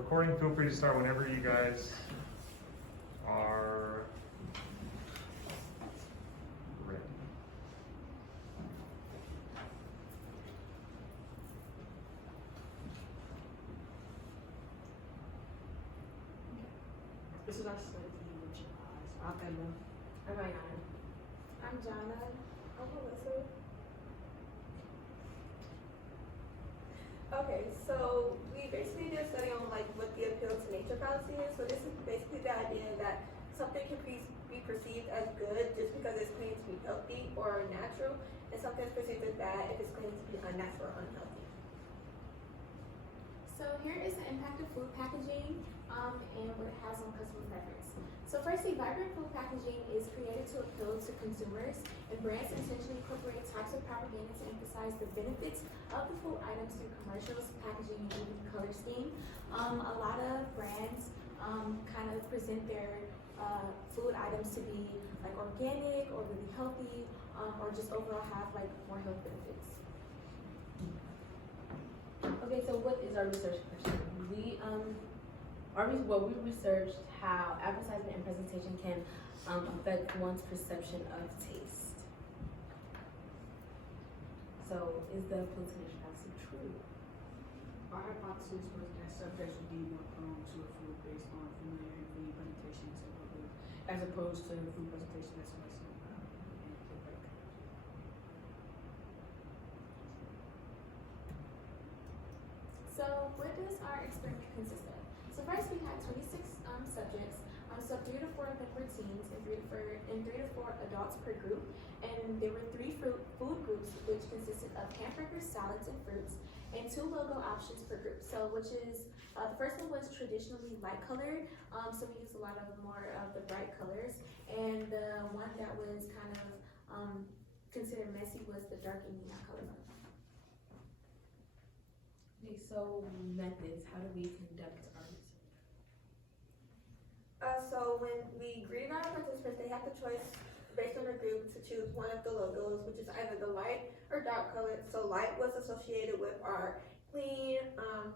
recording. Feel free to start whenever you guys are ready. This is our study with your eyes. I'm Emma. I'm Ayana. I'm Jana. I'm Melissa. Okay, so we basically did a study on like what the appeal to nature fallacy is. So this is basically the idea that something can be perceived as good just because it's claimed to be healthy or natural, and something is perceived as bad if it's claimed to be unnatural or unhealthy. So here is the impact of food packaging and what it has on customer preference. So firstly, vibrant food packaging is created to appeal to consumers, and brands intentionally incorporate types of propaganda to emphasize the benefits of the food items through commercials, packaging, and even color scheme. A lot of brands kind of present their food items to be like organic or really healthy, or just overall have like more health benefits. Okay, so what is our research question? We researched how advertisement and presentation can affect one's perception of taste. So, is the hallucination fallacy true? Our hypothesis was that subjects would be more prone to a food based on familiarity with food presentation to public, as opposed to food presentation that's less incorrect. So what does our experiment consist of? So first we had 26 subjects. So 3 to 4 of them were teens and 3 to 4 adults per group. And there were 3 food groups which consisted of hamburgers, salads, and fruits, and 2 logo options per group. So which is, the first one was traditionally light colored. So we used a lot of more of the bright colors. And the one that was kind of considered messy was the dark and neon color one. Okay, so methods, how do we conduct our research? So when we greeted our participants, they have the choice based on their group to choose one of the logos, which is either the light or dark color. So light was associated with our clean,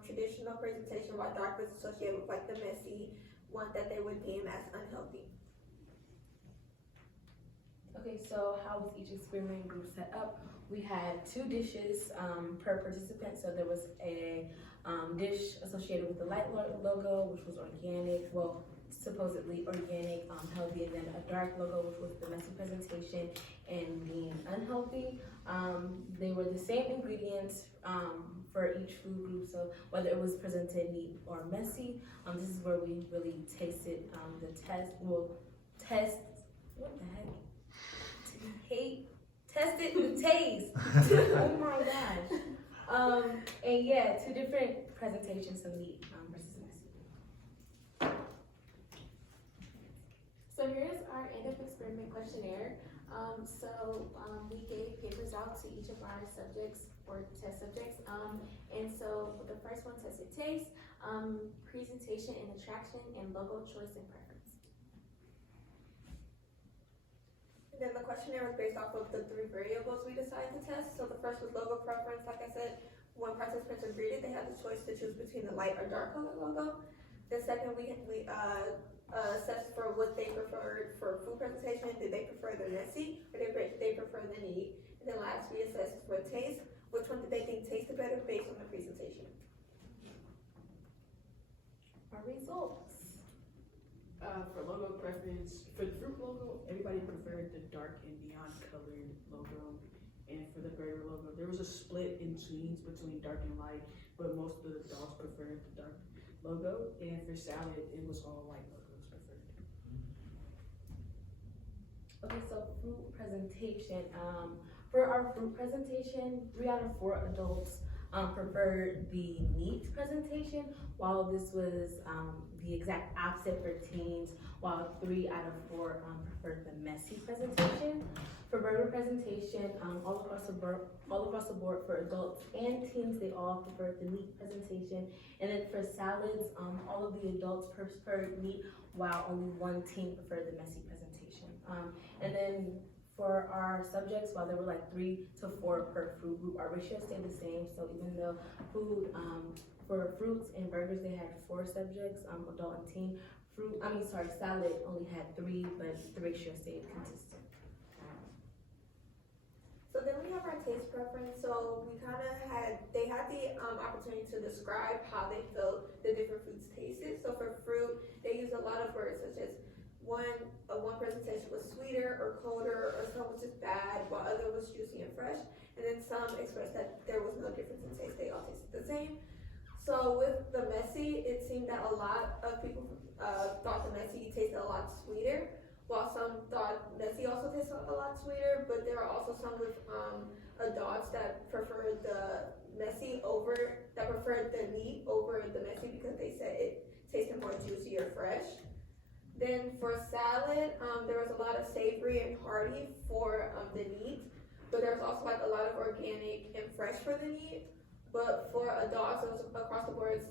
traditional presentation, while dark was associated with like the messy one that they would deem as unhealthy. Okay, so how was each experiment group set up? We had 2 dishes per participant. So there was a dish associated with the light logo, which was organic, well, supposedly organic, healthy, and then a dark logo, which was the messy presentation and being unhealthy. They were the same ingredients for each food group, so whether it was presented neat or messy. This is where we really tasted the test. What the heck? Tested the taste. Oh my gosh. And yeah, 2 different presentations of meat versus messy. So here's our end of experiment questionnaire. We gave papers out to each of our subjects or test subjects. And so the first one tested taste, presentation and attraction, and logo choice and preference. And then the questionnaire was based off of the 3 variables we decided to test. So the first was logo preference. Like I said, when participants are greeted, they had the choice to choose between the light or dark color logo. The second, we assessed for what they preferred for food presentation. Did they prefer the messy or did they prefer the neat? And then last, we assessed for taste. Which one did they think tasted better based on the presentation? Our results. For logo preference, for the fruit logo, everybody preferred the dark and neon colored logo. And for the burger logo, there was a split in teens between dark and light, but most of the adults preferred the dark logo. And for salad, it was all white logos preferred. Okay, so fruit presentation. For our fruit presentation, 3 out of 4 adults preferred the neat presentation, while this was the exact opposite for teens, while 3 out of 4 preferred the messy presentation. For burger presentation, all across the board for adults and teens, they all preferred the neat presentation. And then for salads, all of the adults preferred neat, while only 1 teen preferred the messy presentation. And then for our subjects, while there were like 3 to 4 per food group, our ratio stayed the same. So even though food for fruits and burgers, they had 4 subjects, adult and teen. Salad only had 3, but the ratio stayed consistent. So then we have our taste preference. So we kind of they had the opportunity to describe how they felt the different fruits tasted. So for fruit, they used a lot of words such as one presentation was sweeter or colder, or some was just bad, while other was juicy and fresh. And then some expressed that there was no difference in taste; they all tasted the same. So with the messy, it seemed that a lot of people thought the messy tasted a lot sweeter, while some thought messy also tasted a lot sweeter. But there are also some with adults that preferred the neat over the messy because they said it tasted more juicy or fresh. Then for salad, there was a lot of savory and hearty for the neat, but there was also like a lot of organic and fresh for the neat. But for adults, it was across the board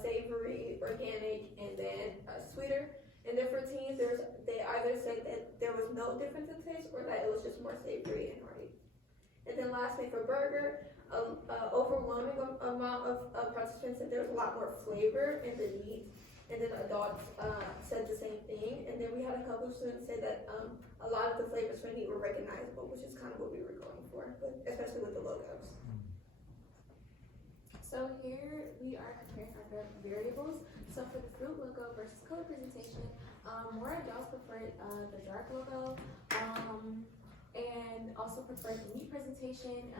savory, organic, and then sweeter. And then for teens, they either said that there was no difference in taste or that it was just more savory and hearty. And then lastly, for burger, overwhelming amount of participants said there was a lot more flavor in the meat. And then adults said the same thing. And then we had a couple of students say that a lot of the flavors for meat were recognizable, which is kind of what we were going for, but especially with the logos. So here we are comparing our variables. So for the fruit logo versus color presentation, more adults preferred the dark logo, and also preferred the neat presentation,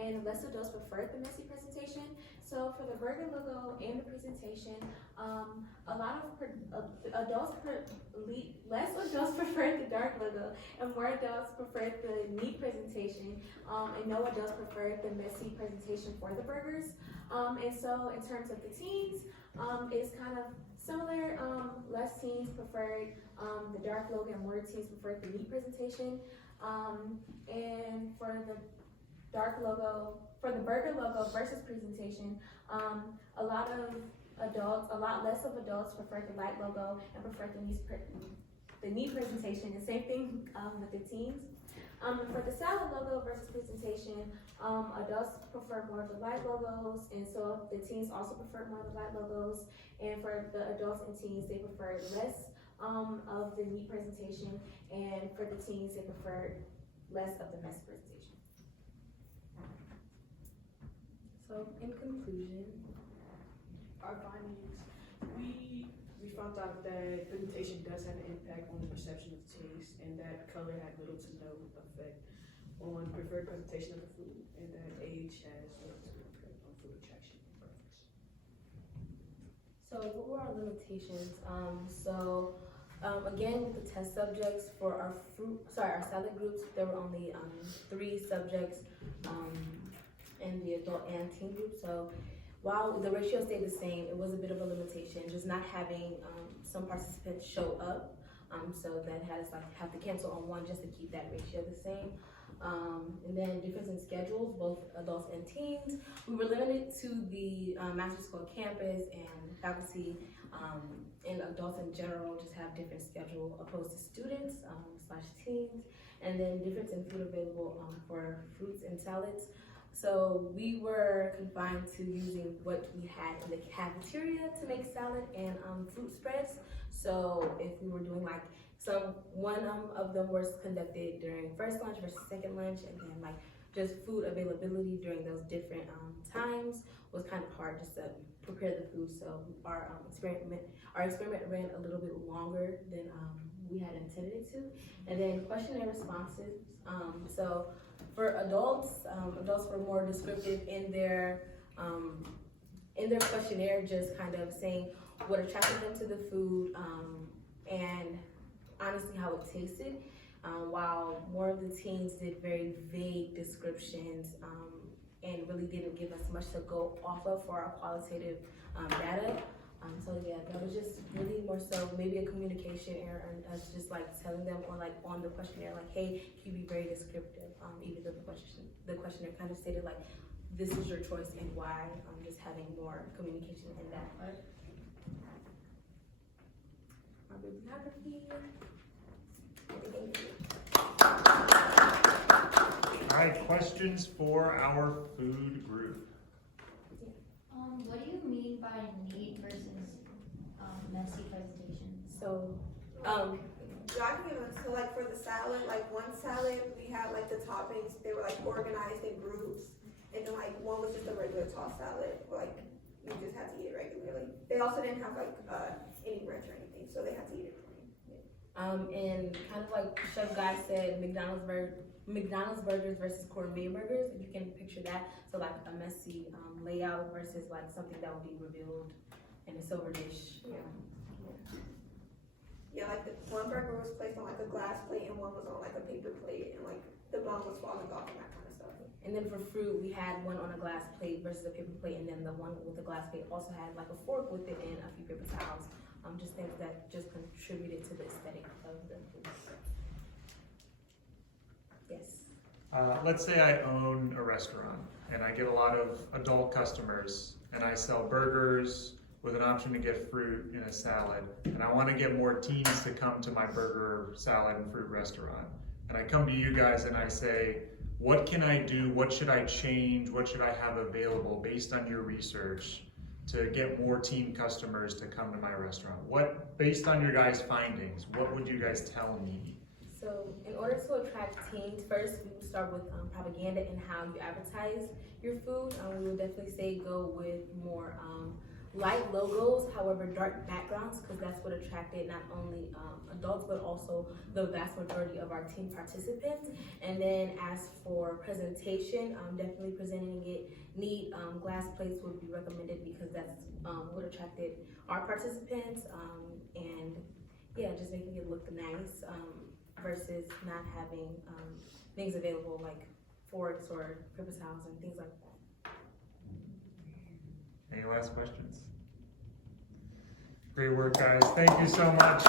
and less adults preferred the messy presentation. So for the burger logo and the presentation, a lot of less adults preferred the dark logo, and more adults preferred the neat presentation, and no adults preferred the messy presentation for the burgers. And so in terms of the teens, it's kind of similar. Less teens preferred the dark logo, and more teens preferred the neat presentation. And for the dark logo, for the burger logo versus presentation, a lot less of adults preferred the light logo and preferred the neat presentation. And same thing with the teens. For the salad logo versus presentation, adults prefer more of the light logos, and so the teens also prefer more of the light logos. And for the adults and teens, they prefer less of the neat presentation, and for the teens, they prefer less of the messy presentation. So in conclusion, Our findings, we found out that presentation does have an impact on the perception of taste, and that color had little to no effect on preferred presentation of the food, and that age has little to no effect on food attraction and preference. so what were our limitations? Again, with the test subjects for our salad groups, there were only 3 subjects in the adult and teen group. So while the ratio stayed the same, it was a bit of a limitation, just not having some participants show up. So that had us have to cancel on one just to keep that ratio the same. And then difference in schedules, both adults and teens. We were limited to the Master School campus, and faculty and adults in general just have different schedule opposed to students / teens. And then difference in food available for fruits and salads. So we were confined to using what we had in the cafeteria to make salad and fruit spreads. So if we were doing one of them was conducted during first lunch versus second lunch, and then just food availability during those different times was kind of hard just to prepare the food. So our experiment ran a little bit longer than we had intended it to. And then questionnaire responses. So for adults, adults were more descriptive in their questionnaire, just kind of saying what attracted them to the food, and honestly how it tasted, while more of the teens did very vague descriptions and really didn't give us much to go off of for our qualitative data. So yeah, that was just really more so maybe a communication error, and us just telling them on the questionnaire, hey, can you be very descriptive, even though the questionnaire kind of stated this is your choice and why, just having more communication in that part. Our bibliography. All right, questions for our food group. What do you mean So, Yeah, I can give them, so like for the salad, like one salad, we had like the toppings, they were like organized in groups. And then like one was just a regular tossed salad, like you just had to eat it regularly. They also didn't have like, any ranch or anything, so they had to eat it plain. and kind of like Chef Guy said, McDonald's burgers versus gourmet burgers, if you can picture that. So like a messy layout versus like something that would be revealed in a silver dish. Yeah, like the one burger was placed on like a glass plate and one was on like a paper plate and like the bun was falling off and that kind of stuff. And then for fruit, we had one on a glass plate versus a paper plate, and then the one with the glass plate also had like a fork with it and a few paper towels. Just things that just contributed to the aesthetic of the food. Yes. Let's say I own a restaurant and I get a lot of adult customers and I sell burgers with an option to get fruit in a salad. And I want to get more teens to come to my burger, salad, and fruit restaurant. And I come to you guys and I say, what can I do? What should I change? What should I have available based on your research to get more teen customers to come to my restaurant? What, based on your guys' findings, what would you guys tell me? So in order to attract teens, first we would start with propaganda and how you advertise your food. We would definitely say go with more light logos, however dark backgrounds, because that's what attracted not only adults but also the vast majority of our teen participants. And then as for presentation, definitely presenting it neat. Glass plates would be recommended because that's what attracted our participants. And yeah, just making it look nice versus not having things available like forks or paper towels and things like that. Any last questions? Great work, guys. Thank you so much.